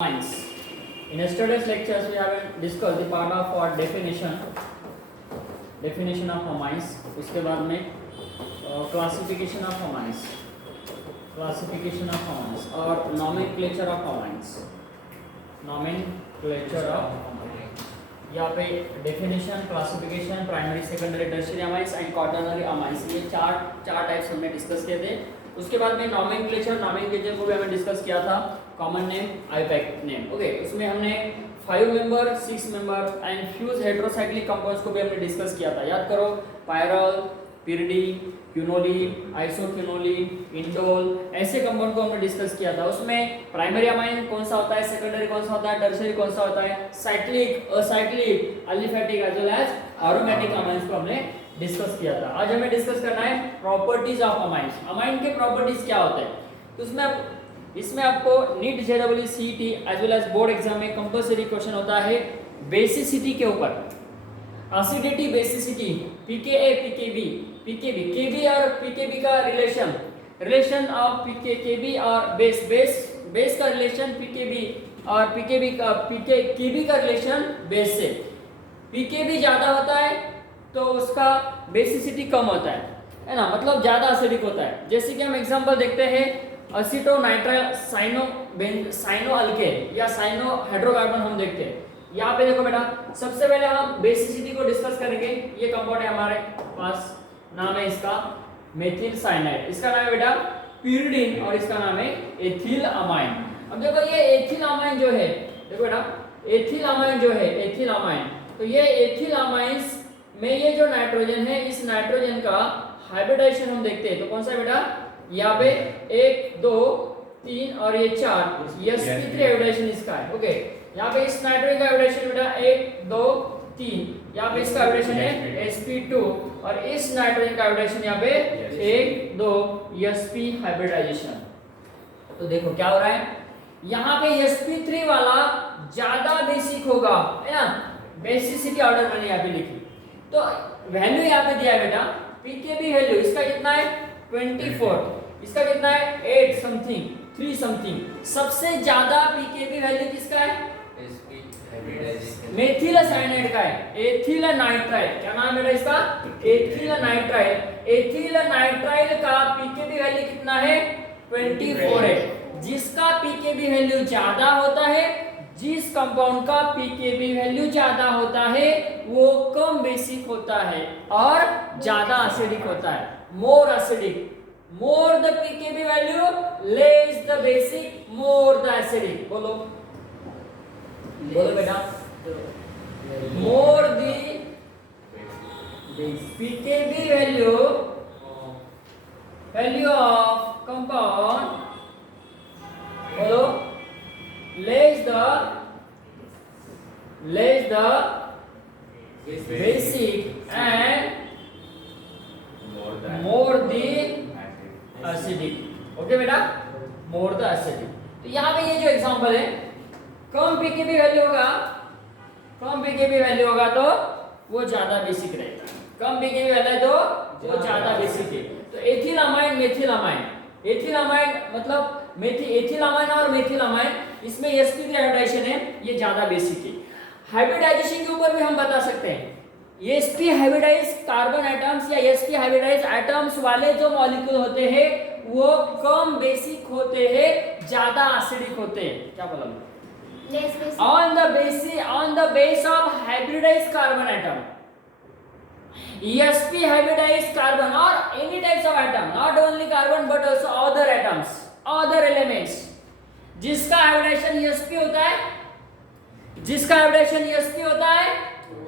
Amines. In yesterday's lectures, we have discussed the part of definition of amines. उसके बाद में classification of amines और nomenclature of amines. यहाँ पे definition, classification, primary, secondary, tertiary amines and quaternary amines, ये चार types हमने discuss किए थे. उसके बाद में नॉमेनक्लेचर को भी हमने डिस्कस किया था. Common name, IUPAC name. Okay, उसमें हमने 5 member, 6 member end fuse heterocyclic compounds को भी हमने डिस्कस किया था. याद करो, पायरल, पिरिडी, क्यूनोली, आइसोक्यूनोली, इंडोल, ऐसे कंपाउंड को हमने डिस्कस किया था. उसमें प्राइमरी अमाइन कौन सा होता है, सेकेंडरी कौन सा होता है, टर्शियरी कौन सा होता है, साइक्लिक, असाइक्लिक, अलिफैटिक एज वेल एज एरोमेटिक अमाइंस को हमने डिस्कस किया था. आज हमें डिस्कस करना है properties of amines. Amine K properties क्या होते हैं. तो इसमें आपको नीट जेडब्ल्यू सीईटी एज वेल एज बोर्ड एग्जाम में कंपलसरी क्वेश्चन होता है बेसिसिटी के ऊपर. Acidity, basicity, pKa, pKb, KB और पीकेबी का रिलेशन ऑफ केबी और बेस का रिलेशन पीकेबी और केबी का रिलेशन बेस से. पीकेबी ज्यादा होता है तो उसका बेसिसिटी कम होता है ना, मतलब ज्यादा एसिडिक होता है. जैसे कि हम एग्जांपल देखते हैं असीटोनाइट्राइल साइनो अल्केन या साइनो हाइड्रोकार्बन हम देखते हैं. यहाँ पे देखो बेटा, सबसे पहले हम बेसिसिटी को डिस्कस करेंगे. ये कंपाउंड है हमारे पास, नाम है इसका मेथिल साइनाइड. इसका नाम है बेटा pyridine और इसका नाम है एथिल अमाइन. अब देखो ये एथिल अमाइन जो है, देखो बेटा एथिल अमाइन जो है, एथिल अमाइन, तो ये एथिल अमाइंस में ये जो नाइट्रोजन है, इस नाइट्रोजन का हाइब्रिडाइजेशन हम देखते हैं. तो कौन सा है बेटा, यहाँ पे 1 2 3 और ये 4 sp3 हाइब्रिडाइजेशन इसका है. ओके, यहाँ पे इस नाइट्रोजन का हाइब्रिडाइजेशन बेटा 1 2 3, यहाँ पे इसका हाइब्रिडेशन है sp2 और इस नाइट्रोजन का हाइब्रिडेशन यहाँ पे 1 2 sp हाइब्रिडाइजेशन. तो देखो क्या हो रहा है, यहाँ पे sp3 वाला ज्यादा बेसिक होगा, है ना. बेसिसिटी ऑर्डर मैंने यहाँ पे लिखी. तो वैल्यू यहाँ पे दिया है बेटा, पीकेबी वैल्यू इसका कितना है 24, इसका कितना है 8 समथिंग 3 समथिंग. सबसे ज्यादा पीकेबी वैल्यू किसका है, मेथिल साइनाइड का है, एथिल नाइट्राइल. क्या नाम है बेटा इसका, एथिल नाइट्राइल. एथिल नाइट्राइल का पीकेबी वैल्यू कितना है 24 है. जिसका पीकेबी वैल्यू ज्यादा होता है, जिस कंपाउंड का पीकेबी वैल्यू ज्यादा होता है वो कम बेसिक होता है और ज्यादा एसिडिक होता है. More acidic, more the pKb value, less the basic, more the acidic. बोलो बेटा, मोर the pKb value of compound, बोलो less the basic and more the acidic. Okay बेटा, more the acidic. तो यहाँ पे ये जो एग्जांपल है, कम पीकेबी वैल्यू होगा तो वो ज्यादा बेसिक रहेगा. कम पीकेबी वैल्यू तो वो ज्यादा बेसिक है. तो ethyl amine, methyl amine, ethyl amine मतलब एथिल अमाइन और मेथिल अमाइन, इसमें sp3 हाइब्रिडाइजेशन है, ये ज्यादा बेसिक है. हाइब्रिडाइजेशन के ऊपर भी हम बता सकते हैं, sp हाइब्रिडाइज कार्बन एटम्स या sp हाइब्रिडाइज एटम्स वाले जो मॉलिक्यूल होते हैं वो कम बेसिक होते हैं, ज्यादा एसिडिक होते हैं. क्या बोला, on the base of hybridized carbon atom, sp hybridized carbon or any types of atom, not only carbon but also other atoms, other elements, जिसका हाइब्रिडेशन sp होता है,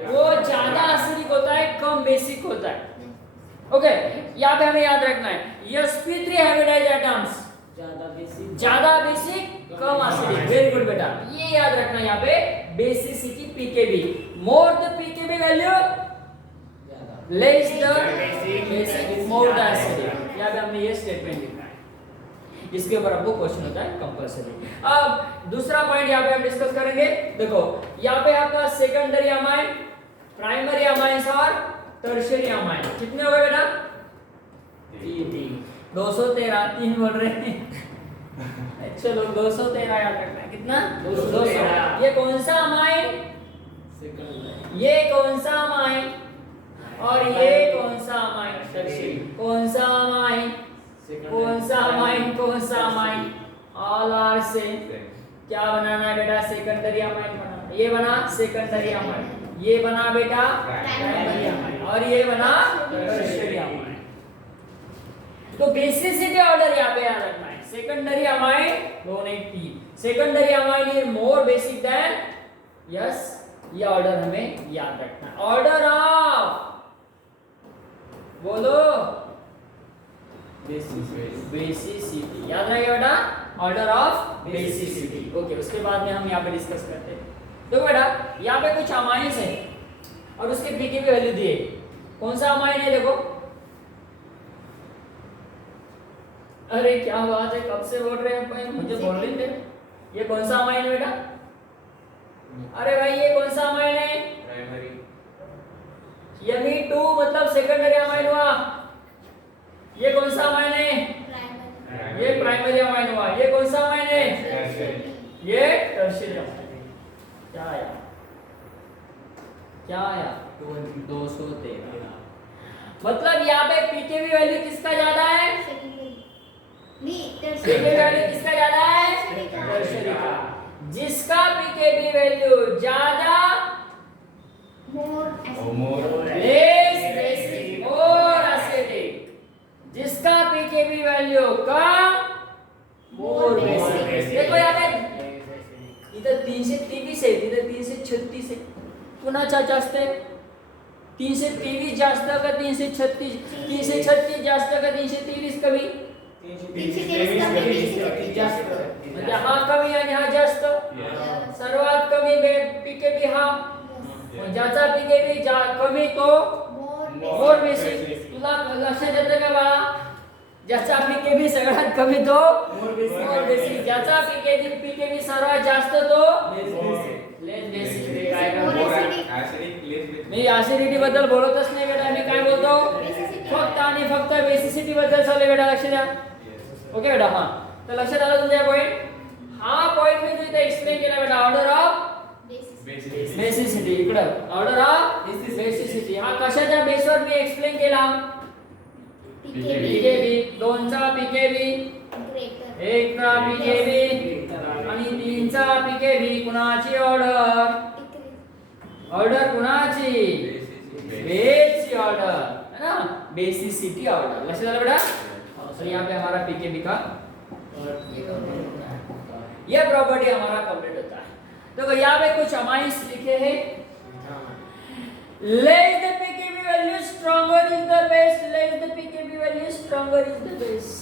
वो ज्यादा एसिडिक होता है, कम बेसिक होता है. ओके, यहाँ पे हमें याद रखना है sp3 हाइब्रिडाइज एटम्स ज्यादा बेसिक, कम एसिडिक. वेरी गुड बेटा, ये याद रखना. यहाँ पे basicity pKb, more the pKb value, less the basic, more the acidic. यहाँ पे हमने ये स्टेटमेंट लिखा है. इसके ऊपर आपको क्वेश्चन होता है कंपलसरी. अब दूसरा पॉइंट यहाँ पे हम डिस्कस करेंगे. देखो यहाँ पे आपका सेकेंडरी अमाइन, प्राइमरी अमाइंस और टर्शियरी अमाइन कितने हो गए बेटा, 3. 213 3 बोल रहे हैं चलो 213 याद रखना है। कितना? 213। ये कौन सा अमाइन? ये कौन सा अमाइन? और ये कौन सा अमाइन? कौन सा अमाइन? कौन सा अमाइन? कौन सा अमाइन? All are same. क्या बनाना है बेटा? सेकेंडरी अमाइन बनाना। ये बना सेकेंडरी अमाइन, ये बना बेटा प्राइमरी अमाइन, और ये बना टर्शियरी अमाइन। तो बेसिसिटी ऑर्डर यहाँ पे याद रखना है। Secondary amine 280, secondary amine is more basic than, yes, ये ऑर्डर हमें याद रखना है। ऑर्डर ऑफ, बोलो, बेसिसिटी याद रहेगा बेटा, ऑर्डर ऑफ बेसिसिटी। ओके, उसके बाद में हम यहाँ पे डिस्कस करते हैं। देखो बेटा, यहाँ पे कुछ अमाइंस है और उसके पीके की वैल्यू दिए। कौन सा अमाइन है? देखो, अरे क्या बात है, कब से बोल रहे हैं, मुझे बोल रहे थे। ये कौन सा अमाइन है बेटा? अरे भाई, ये कौन सा अमाइन है? प्राइमरी। Yme2 मतलब सेकेंडरी अमाइन हुआ। ये कौन सा अमाइन है? ये प्राइमरी अमाइन हुआ। ये कौन सा अमाइन है? ये टर्शियरी अमाइन। क्या आया? क्या आया? 213। मतलब यहाँ पे पीकेबी वैल्यू किसका ज्यादा है? पीकेबी वैल्यू किसका ज्यादा है? टर्शियरी का। जिसका पीकेबी वैल्यू ज्यादा, लेस बेसिक, मोर एसिडिक। जिसका पीकेबी वैल्यू कम, मोर बेसिक। देखो यहाँ पे इधर 323 आहे, तिथे 336 आहे. कुणाचा जास्त आहे? 323 जास्त का 336? 336 जास्त का 323 कमी? 323 जास्त. म्हणजे हा कमी आणि हा जास्त. सर्वात कमी पीकेबी हा, ज्याचा पीकेबी कमी तो मोर बेसिक. तुला लक्षात येतं का बाळा? ज्याचा पीकेबी सगळ्यात कमी तो मोर बेसिक, ज्याचा पीकेबी सर्वात जास्त तो लेस बेसिक. काय करतो? मी ऍसिडिटी बद्दल बोलतच नाही बेटा, मी काय बोलतो? फक्त आणि फक्त बेसिसिटी बद्दल चालू बेटा, लक्ष द्या. ओके बेटा, हा तर लक्षात आलं तुमच्या पॉइंट? हा पॉइंट मी तुझे एक्सप्लेन केला बेटा. ऑर्डर ऑफ बेसिसिटी, इकडे ऑर्डर ऑफ बेसिसिटी. हा कशाच्या बेसवर मी एक्सप्लेन केला? पीकेबी, 2चा पीकेबी, 1चा पीकेबी आणि 3चा पीकेबी. कुणाची ऑर्डर? ऑर्डर कुणाची? बेसची ऑर्डर है ना, बेसिसिटी ऑर्डर. लक्षात आलं बेटा? तो यहाँ पे हमारा पीकेबी का यह प्रॉपर्टी हमारा कंप्लीट होता है. तो यहाँ पे कुछ अमाइंस लिखे हैं. Less the pKb value, stronger is the base. Less the pKb value, stronger is the base.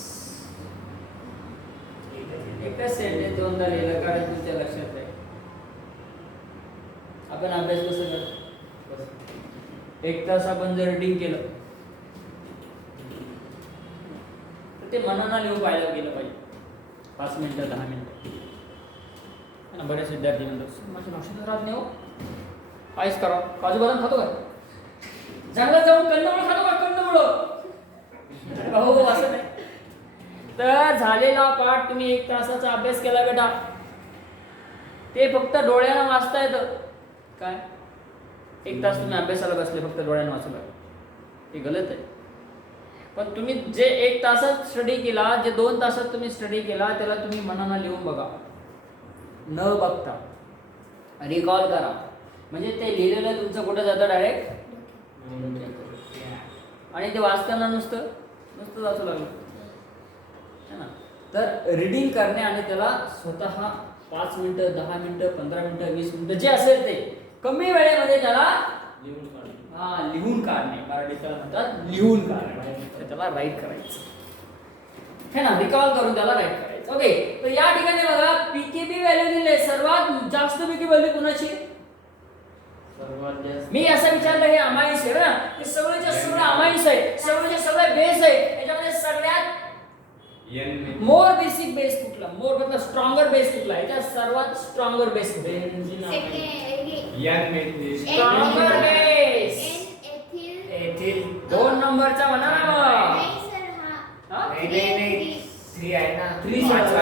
एकच सेंटेन्स दोनदा लिहिलं कारण तुमच्या लक्षात आहे. आपण अभ्यास कसं करतो? 1 तास आपण जर रीडिंग केलं तर ते मनानं लिहून पाहायला गेलं पाहिजे. 5 मिनिटं 10 मिनिटं. बरेच विद्यार्थी म्हणतात माझ्या लक्षात राहत नाही हो. काहीच करा, काजू बदाम खातो का? जंगलात जाऊन कंदमुळं खातो का? कंदमुळं हो, असं नाही. तर झालेला पाठ तुम्ही 1 तासाचा अभ्यास केला बेटा, ते फक्त डोळ्यानं वाचता येतं काय? 1 तास तुम्ही अभ्यासाला बसले फक्त डोळ्यानं वाचलं, हे गलत आहे. पण तुम्ही जे 1 तासात स्टडी केला, जे 2 तासात तुम्ही स्टडी केला, त्याला तुम्ही मनानं लिहून बघा, न बघता रिकॉल करा. म्हणजे ते लिहिलेलं तुमचं कुठं जातं? डायरेक्ट. आणि ते वाचताना नुसतं वाचू लागलं है ना. तर रीडिंग करणे आणि त्याला स्वतः 5 मिनिटं 10 मिनिटं 15 मिनिटं 20 मिनिटं जे असेल ते कमी वेळेमध्ये त्याला लिहून काढणे. मराठीत त्याला म्हणतात लिहून काढणे. त्याला राईट करायचं है ना, रिकॉल करून त्याला राईट करायचं. ओके, तर या ठिकाणी बघा पीकेबी व्हॅल्यू दिले. सर्वात जास्त पीकेबी व्हॅल्यू कोणाची? मी असं विचारलं हे अमाइन्स आहे ना, हे सगळेच्या सगळे अमाइन्स आहे, सगळेच्या सगळे बेस आहे. याच्यामध्ये सगळ्यात मोर बेसिक बेस कुठला? मोर मतलब स्ट्रॉंगर बेस कुठला? याच्यात सर्वात stronger base stronger base ethyl. 2 नंबरचा म्हणा ना मग. 3 आहे ना, 3 5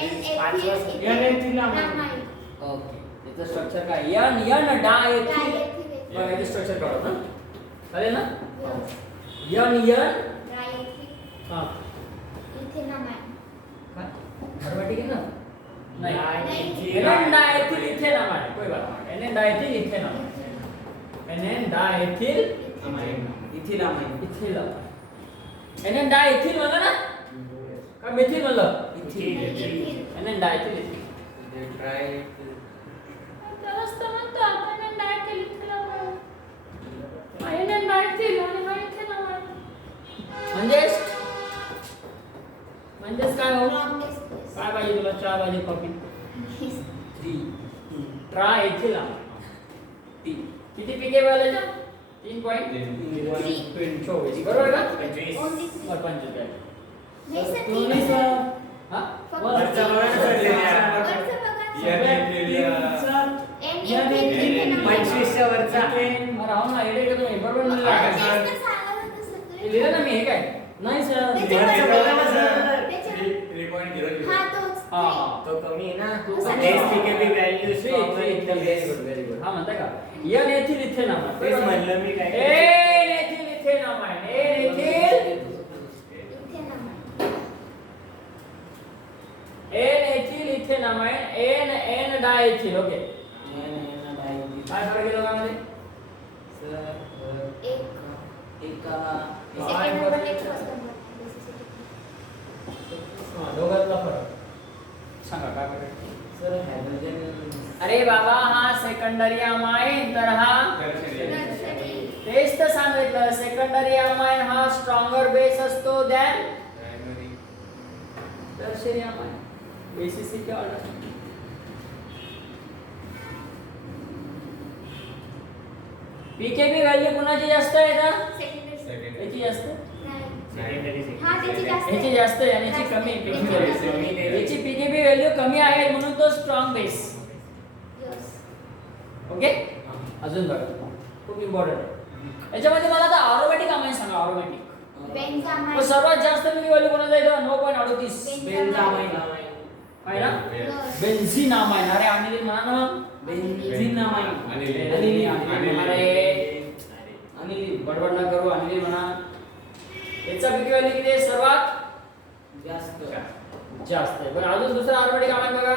पाच वाजता ओके त्याचं स्ट्रक्चर काय यन यन डायथिल बघा याचं स्ट्रक्चर काढू ना चालेल ना यन यन हां काय अरोमॅटिक आहे ना नाही एन डायथिल इथेनामाइड कोई बात नहीं N diethyl ethanamide N diethyl ethylamine N diethyl म्हणलं ना का मेथिल म्हणलं ethyl N diethyl ethyl try म्हणजेच काय हो काय पाहिजे तुला चहा पाहिजे कॉफी ट्राय इथिल किती पीके वाल्याच्या 3.24 बरोबर का 25 और 25 हां वरचा बघा ना सर लिहिलेला 25 च्या वरचा राहू ना एडे का तुम्ही बरोबर लिहिलं ना मी हे काय नाही सर हां तो कमी आहे ना एसपीकेबी व्हॅल्यू व्हेरी गुड हा म्हणता का एन येथील इथेनॉल तेच म्हणलं मी काय N ethyl ethanol N ethyl ethanol N N diethyl okay काय फरक आहे दोघांमध्ये दोघांचा फरक सांगा काय फरक सर हायड्रोजन अरे बाबा हा सेकंडरी अमाइन तर हा तेच तर सांगितलं सेकंडरी अमाइन हा स्ट्रॉंगर बेस असतो दॅन टर्शियरी अमाइन बेसिस की ऑर्डर पीकेबी व्हॅल्यू कुणाची जास्त आहे का याची जास्त याची जास्त आहे आणि याची कमी याची पीकेबी व्हॅल्यू कमी आहे म्हणून तो स्ट्रॉंग बेस ओके अजून बघा खूप इम्पॉर्टंट आहे याच्यामध्ये मला आता ऑरोमॅटिक अमाइन सांगा ऑरोमॅटिक तो सर्वात जास्त पीके व्हॅल्यू कोणाचा येतो 9.38 बेंझामाइन आहे ना बेन्झीन अमाइन अरे अनिलीन म्हणा ना बेंझिन अमाइन अनिलीन बडबड ना करू अनिलीन म्हणा याचा पीके व्हॅल्यू किती आहे सर्वात जास्त आहे बरं अजून दुसरा ऑरोमॅटिक अमाइन बघा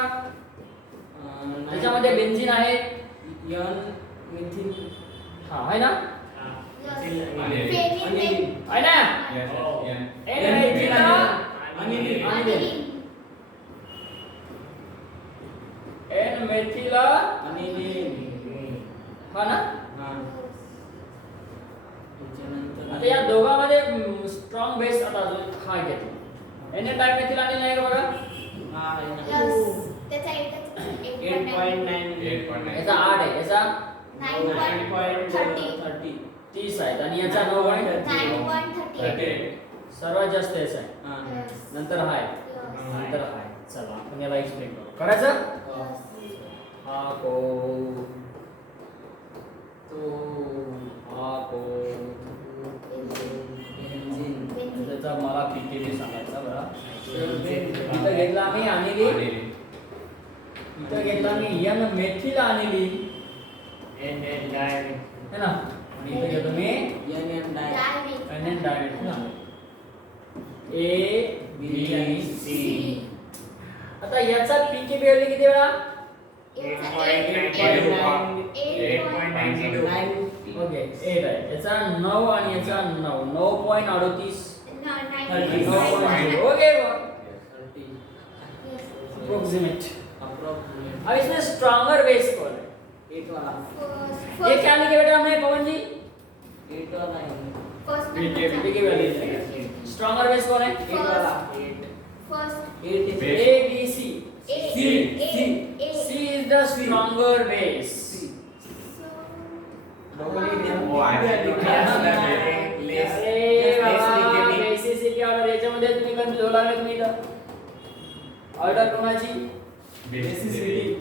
त्याच्यामध्ये बेन्झीन आहे यन मिथिल हा आहे ना आहे ना एन मेथिल हा ना आता या दोघांमध्ये स्ट्रॉंग बेस आता अजून हा घेतो एन डायमेथिल आणि नाही का बघा याचा 8 आहे याचा 30 आहे आणि याचा 9.38 सर्वात जास्त याचा आहे नंतर हा आहे नंतर हा आहे चला आपण याला एक्सप्लेन करू करायचं हा को तो हा को त्याचा मला पीकेबी सांगायचा बरं इथं घेतला आम्ही अनिलीन इथं घेतला आम्ही एन मेथिल अनिलीन है ना आणि इथं घेतो मी एन डायमेथिल ए बी आणि सी आता याचा पीकेबी व्हॅल्यू किती वेळा 8.92 ओके 8 आहे याचा 9 आणि याचा 9.38 ओके अप्रोक्सीमेट अब इसमें स्ट्रॉन्गर बेस कौन है 8 वाला ये क्या लिखे बेटा हमने पवन जी 8 वाला है पीके वैल्यू स्ट्रॉन्गर बेस कौन है 8 वाला 8 A B C C is the stronger base याच्यामध्ये तुम्ही कन्फ्युज होणार नाही तुम्ही ऑर्डर कोणाची बेसिसिटी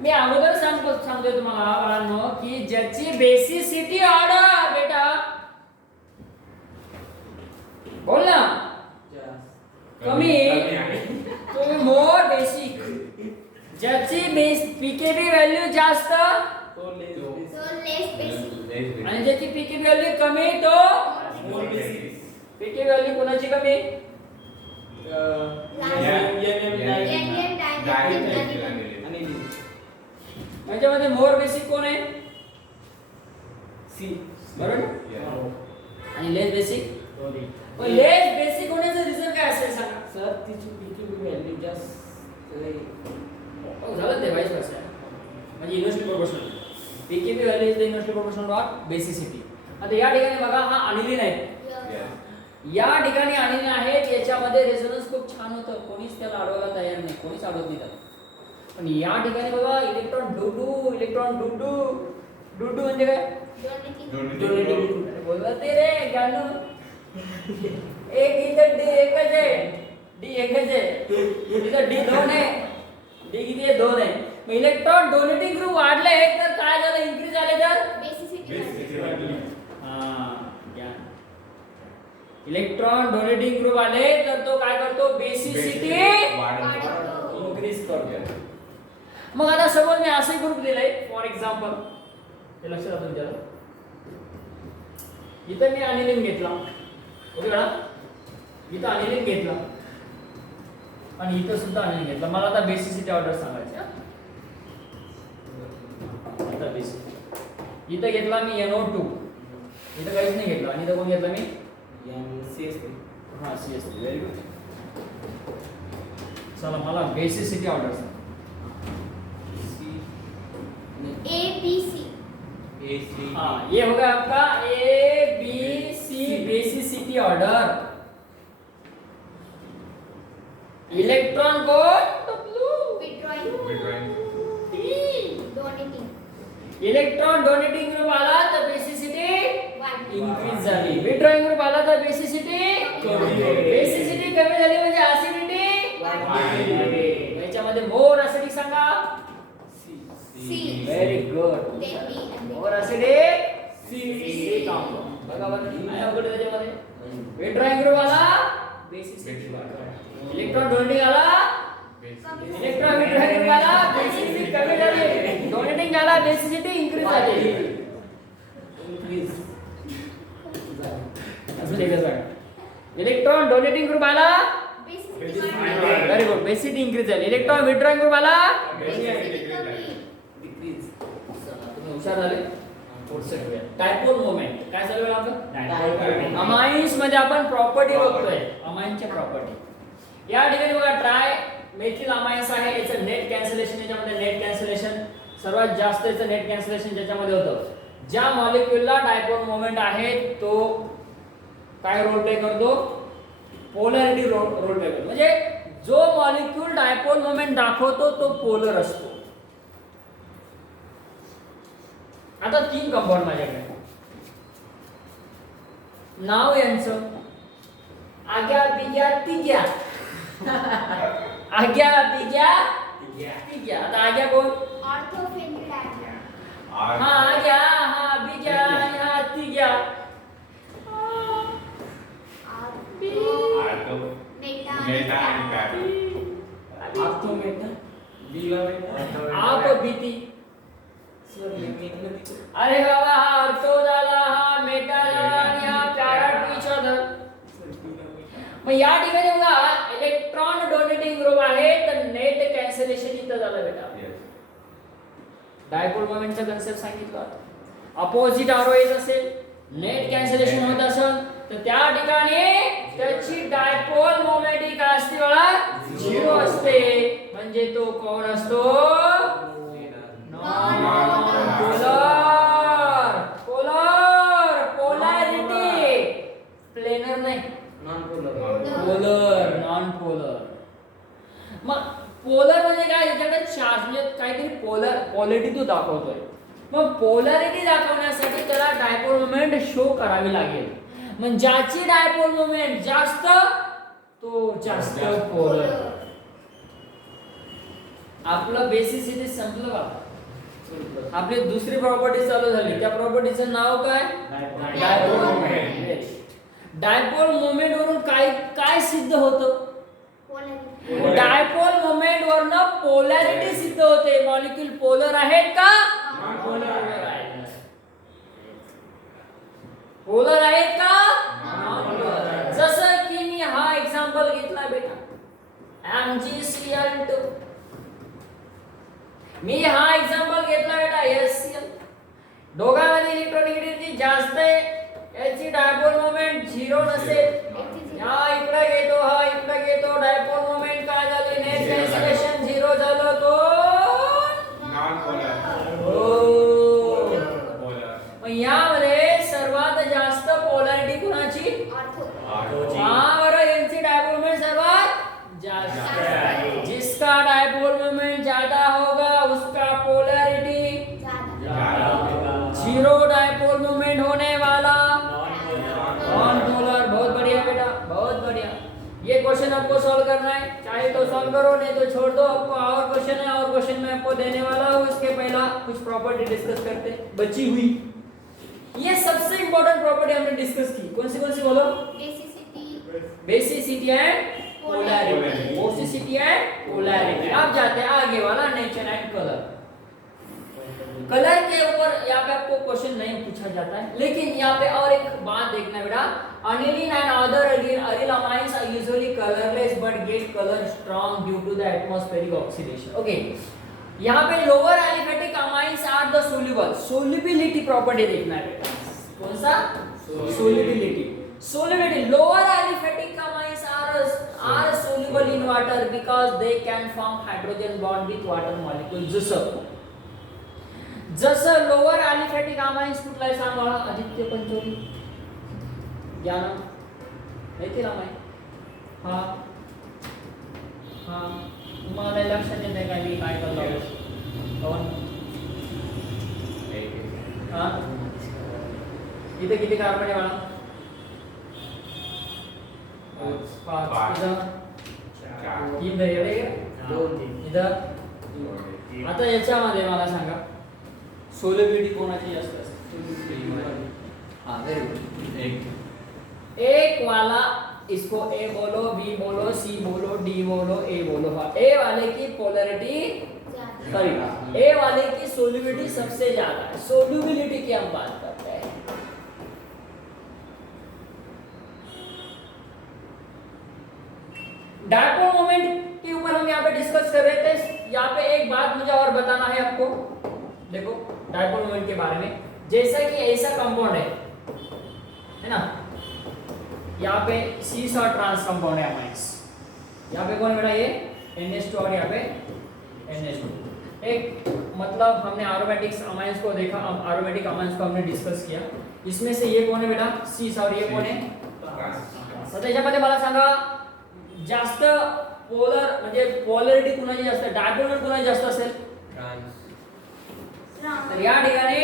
मी अगोदर सांगतोय तुम्हाला बाळांनो की ज्याची बेसिसिटी ऑर्डर बेटा बोल ना कमी तुम्ही मोर बेसिक, ज्याची पीकेबी व्हॅल्यू जास्त तो लेस तो बेसिक आणि ज्याची पीकेबी व्हॅल्यू कमी तो मोर बेसिक पीकेबी व्हॅल्यू कोणाची कमी? आणि याच्यामध्ये मोर बेसिक कोण आहे? सी बरोबर आणि लेस बेसिक. पण लेस बेसिक होण्याचं रिझन काय असेल सांगा? सर तिची पीकेबी व्हॅल्यू जास्त झालं ते वाईस वर्षा म्हणजे inversely proportional. PKb value is the inversely proportional of basicity. आता या ठिकाणी बघा हा अनिलीन आहे. या ठिकाणी अनिलीन आहेत, याच्यामध्ये रेझोनन्स खूप छान होतं, कोणीच त्याला अडवायला तयार नाही, कोणीच अडवत नाही त्याला. पण या ठिकाणी बघा इलेक्ट्रॉन डुडू इलेक्ट्रॉन डुडू डुडू म्हणजे काय? बोलला ते रे गाणं. एक इथं डी एकच आहे, डी एकच आहे, इथं डी दोन आहे, डी किती आहे? दोन आहे. मग इलेक्ट्रॉन डोनेटिंग ग्रुप वाढले तर काय झालं? इन्क्रीज झाले तर इलेक्ट्रॉन डोनेटिंग ग्रुप आले तर तो काय करतो? बेसिसिटी इन्क्रीज करतो. मग आता सपोज मी असे ग्रुप दिले फॉर एक्झाम्पल, हे लक्षात असू द्या. इथं मी अनिलीन घेतला, ओके का? इथं अनिलीन घेतला आणि इथं सुद्धा अनिलीन घेतला. मला आता बेसिसिटी ऑर्डर सांगायची. आता बेसिक इथं घेतला मी NO2, इथं काहीच नाही घेतलं. आणि इथं कोण घेतला मी? CH3. हां CH3. Very good. चला मला बेसिसिटी ऑर्डर सांग. हाँ ये होगा आपका ABC बेसिसिटी ऑर्डर. इलेक्ट्रॉन को इलेक्ट्रॉन डोनेटिंग ग्रुप आला तर बेसिसिटी इंक्रीज झाली, विड्रॉइंग ग्रुप आला तर बेसिसिटी कमी झाली. बेसिसिटी कमी झाली म्हणजे ऍसिडिटी वाढली. याच्यामध्ये मोर ऍसिडिक सांगा. Very good. More acidic C compound. बघा बरं काय अवघड आहे त्याच्यामध्ये. विड्रॉइंग ग्रुप आला बेसिसिटी वाढली, इलेक्ट्रॉन डोनेटिंग आला इलेक्ट्रॉन विड्रॉइंग ग्रुप आला बेसिसिटी कमी झाली, डोनेटिंग आला बेसिसिटी इन्क्रीज झाली. इन्क्रीज असं एकच आहे. इलेक्ट्रॉन डोनेटिंग ग्रुप आला व्हेरी गुड बेसिसिटी इन्क्रीज झाली. इलेक्ट्रॉन विड्रॉइंग ग्रुप आला डिक्रीज. तुम्ही हुशार झाले. पुढचं घेऊया. डायपोल मोमेंट काय चालू आहे आपलं? अमाइन्स मध्ये आपण प्रॉपर्टी बघतोय, अमाइनच्या प्रॉपर्टी. या ठिकाणी बघा ट्राय मेथिल अमाइन्स आहे, याचं नेट कॅन्सलेशन, याच्यामध्ये नेट कॅन्सलेशन सर्वात जास्त याचं नेट कॅन्सलेशन ज्याच्यामध्ये होतं. ज्या मॉलिक्यूलला डायपोल मोमेंट आहे तो काय रोल प्ले करतो? पोलॅरिटी रोल प्ले करतो. म्हणजे जो मॉलिक्यूल डायपोल मोमेंट दाखवतो तो पोलर असतो. आता 3 कंपाऊंड माझ्याकडे, नाव यांचं आग्या बिग्या तिग्या. आग्या बिग्या तिग्या. आता आग्या कोण? हा आग्या, हा बिग्या आणि हा तिग्या. आर्थो मेटा बीला मेटा आप बीती. Sir Meta. अरे बाबा हा अर्थो झाला, हा मेटा झाला आणि हा पॅरा टू इच अदर. मग या ठिकाणी बघा इलेक्ट्रॉन डोनेटिंग ग्रुप आहे तर नेट कॅन्सलेशन इथं झालं बेटा. डायपोल मोमेंटचा कन्सेप्ट सांगितला. अपोजिट आरो येत असेल, नेट कॅन्सलेशन होत असेल तर त्या ठिकाणी त्याची डायपोल मोमेंट ही काय असते बघा? 0 असते. म्हणजे तो कोण असतो? पोलॅरिटी प्लेनर नाही, non polar. Polar non polar. मग पोलर म्हणजे काय? त्याच्याकडे चार्ज म्हणजे काहीतरी पोलॅरिटी तो दाखवतोय. मग पोलॅरिटी दाखवण्यासाठी त्याला डायपोल मोमेंट शो करावी लागेल. मग ज्याची डायपोल मोमेंट जास्त तो जास्त पोलर. आपलं बेसिसिटी संपलं का? आपली दुसरी प्रॉपर्टी चालू झाली. त्या प्रॉपर्टीचं नाव काय? Dipole moment. डायपोल मोमेंट वरून काय काय सिद्ध होतं? डायपोल वरनं पोलॅरिटी सिद्ध होते. मॉलिक्यूल पोलर आहेत का? पोलर आहेत. पोलर आहेत का? नॉन-पोलर. जसं की मी हा एक्झाम्पल घेतला बेटा, MgCl2. मी हा एक्झाम्पल घेतला बेटा HCl. दोघांमध्ये इलेक्ट्रोनेगेटिव्हिटी जास्त आहे, याची डायपोल मोमेंट 0 नसेल. हा इकडे घेतो, हा इकडे घेतो, डायपोल मोमेंट काय झाले? नेट कॅन्सलेशन 0 झालं. तो नॉन पोलर. मग यामध्ये सर्वात जास्त पोलॅरिटी कोणाची? हाँ बरं, यांची डायपोल मोमेंट सर्वात जास्त है. जिसका डायपोल मोमेंट ज्यादा होगा उसका पोलैरिटी ज्यादा होगा. 0 डायपोल मोमेंट होने वाला नॉन पोलर. बहुत बढ़िया बेटा, बहुत बढ़िया. ये क्वेश्चन आपको सॉल्व करना है, चाहे तो सॉल्व करो, नहीं तो छोड़ दो. आपको और क्वेश्चन है, और क्वेश्चन मैं आपको देने वाला हूँ. उसके पहला कुछ प्रॉपर्टी डिस्कस करते हैं बची हुई. ये सबसे इंपॉर्टेंट प्रॉपर्टी हमने डिस्कस की. कौन सी बोलो? Basicity end polarity. Basicity end polarity. अब जाते हैं आगे वाला, नेचर एंड कलर. कलर के ऊपर यहाँ पे आपको क्वेश्चन नहीं पूछा जाता है, लेकिन यहाँ पे और एक बात देखना बेटा. Aniline and other aryl amines are usually colorless but get color strong due to the atmospheric oxidation. Okay. यहाँ पे lower aliphatic amines are the soluble. Solubility property देखना है बेटा. कौन सा? Solubility. Solubility. Lower aliphatic amines are soluble in water because they can form hydrogen bond with water molecules. जसं lower aliphatic amines कुठला आहे सांगा मला? आदित्य पंचोली या ना, माहिती ना माहिती? हा हा, तुम्हाला लक्षात येत आहे का मी काय करतो? कौन? हा, इथे किती कार्बन आहे मला? 5. इथं इथं 2 इथं. आता याच्यामध्ये मला सांगा सोल्युबिलिटी कोणाची जास्त असते? हाँ वेरी गुड. एक वाला, इसको ए बोलो, बी बोलो, सी बोलो, डी बोलो, ए बोलो. हाँ, ए वाले की पोलैरिटी, सॉरी, ए वाले की सोल्युबिलिटी सबसे ज्यादा है. सोल्युबिलिटी की हम बात करते हैं. डायपोल मोमेंट के ऊपर हम यहाँ पे डिस्कस कर रहे थे. यहाँ पे एक बात मुझे और बताना है आपको. देखो डायपोल मोमेंट के बारे में, जैसा कि ऐसा कंपाउंड है ना, यहाँ पे सीस और ट्रांस कंपाउंड है अमाइंस. यहाँ पे कौन बेटा? ये NH2 और यहाँ पे NH2. एक मतलब हमने एरोमेटिक्स अमाइंस को देखा, एरोमेटिक अमाइंस को हमने डिस्कस किया. इसमें से ये कौन है बेटा? सीस. और ये कौन है? ट्रांस. त्याच्यामध्ये मला सांगा जास्त पोलर म्हणजे पोलॅरिटी कुणाची जास्त आहे? डायपोल मोमेंट कुणाची जास्त असेल? ट्रान्स. तर या ठिकाणी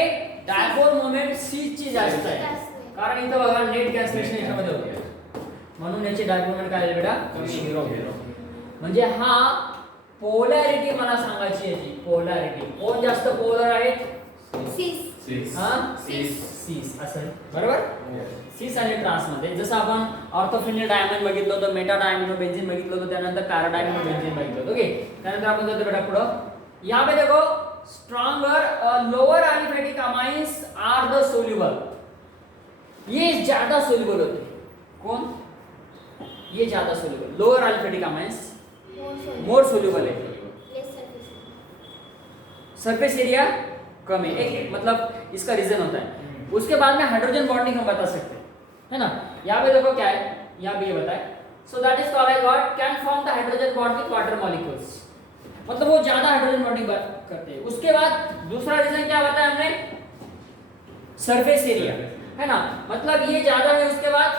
डायपोल मोमेंट सी ची जास्त आहे, कारण इथं बघा नेट कॅन्सलेशन याच्यामध्ये होते, म्हणून याची डायपोल मोमेंट काय आहे बेटा? 0. म्हणजे हा पोलॅरिटी मला सांगायची याची पोलॅरिटी. कोण जास्त पोलर आहेत? सीस. हा सीस असेल बरोबर. सीस आणि ट्रान्स मध्ये जसं आपण ऑर्थोफिनिल डायमंड बघितलं होतं, मेटा डायमिनो बेंझीन बघितलं होतं, त्यानंतर पॅरा डायमिनो बेंझीन बघितलं होतं. ओके, त्यानंतर आपण जातो बेटा पुढं. यहाँ पे देखो stronger lower aliphatic amines are the soluble. ये ज्यादा soluble होते हैं. कौन? ये ज्यादा soluble. Lower aliphatic amines more soluble है. सरफेस एरिया कम है. एक मतलब इसका रीजन होता है. उसके बाद में हाइड्रोजन बॉन्डिंग हम बता सकते हैं, है ना. यहाँ पे देखो क्या है, यहाँ पे ये बताए. So that is called as what? Can form the hydrogen bond with water molecules. मतलब वो ज्यादा हाइड्रोजन बॉन्डिंग करते हैं. उसके बाद दूसरा रीजन क्या बताया हमने? सरफेस एरिया, है ना. मतलब ये ज्यादा है. उसके बाद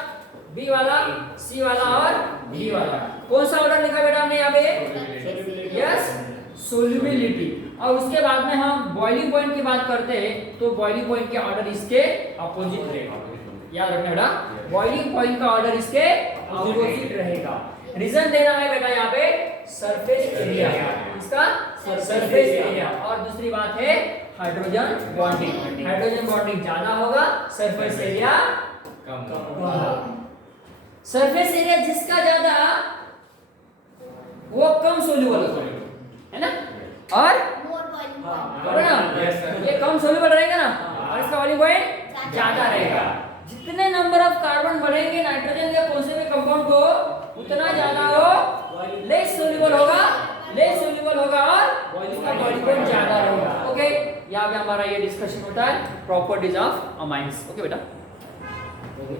बी वाला, सी वाला और डी वाला. कौन सा ऑर्डर लिखा बेटा हमने यहाँ पे? Yes, solubility. और उसके बाद में हम बॉइलिंग पॉइंट की बात करते हैं तो बॉइलिंग पॉइंट के ऑर्डर इसके अपोजिट रहेगा. याद रखना बेटा, बॉइलिंग पॉइंट का ऑर्डर इसके अपोजिट रहेगा. रीजन देना है बेटा यहाँ पे सरफेस एरिया. इसका सरफेस एरिया. और दूसरी बात है हाइड्रोजन बॉन्डिंग. हाइड्रोजन बॉन्डिंग ज्यादा होगा, सरफेस एरिया कम होगा. सरफेस एरिया जिसका ज्यादा वो कम सोल्यूबल होगा. है ना? और more boiling हाँ, point. बराबर ना? Yes, sir. ये कम सोल्यूबल रहेगा ना हाँ। और इसका बॉइलिंग पॉइंट ज्यादा रहेगा। जितने नंबर ऑफ कार्बन बढ़ेंगे नाइट्रोजन के कौन से भी कंपाउंड को उतना ज्यादा वो लेस सोल्यूबल होगा और इसका बॉइलिंग पॉइंट ज्यादा रहेगा। ओके, यहाँ पे हमारा ये डिस्कशन होता है प्रॉपर्टीज ऑफ अमाइंस। ओके बेटा। ओके